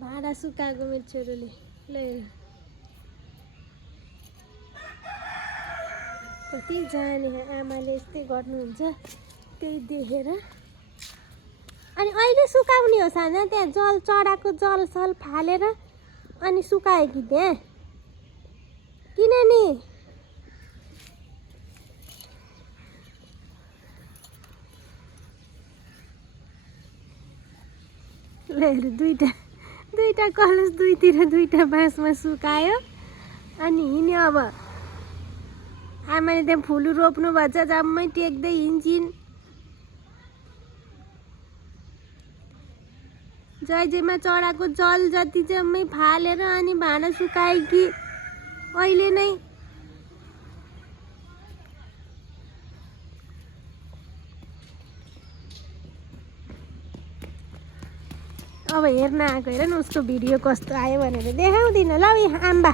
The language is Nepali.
भाँडा सुकाएको मेरो छोरोले ल कति जाने आमाले यस्तै गर्नुहुन्छ त्यही देखेर। अनि अहिले सुकाउने हो साना त्यहाँ जल चढाएको जल सल फालेर अनि सुकायो कि त्यहाँ किन नि ल हेर दुईटा कलश दुईतिर दुईटा बाँसमा सुकायो अनि हिँड्यो। अब आमाले त्यहाँ फुल रोप्नु भएछ जम्मै टेक्दै हिँड्छिन्। जयमा चढाएको जल जति जम्मै फालेर अनि भाँडा सुकायो कि अहिले नै। अब हेर्न आएको हेर न उसको भिडियो कस्तो आयो भनेर देखाउँदिन ल आम्बा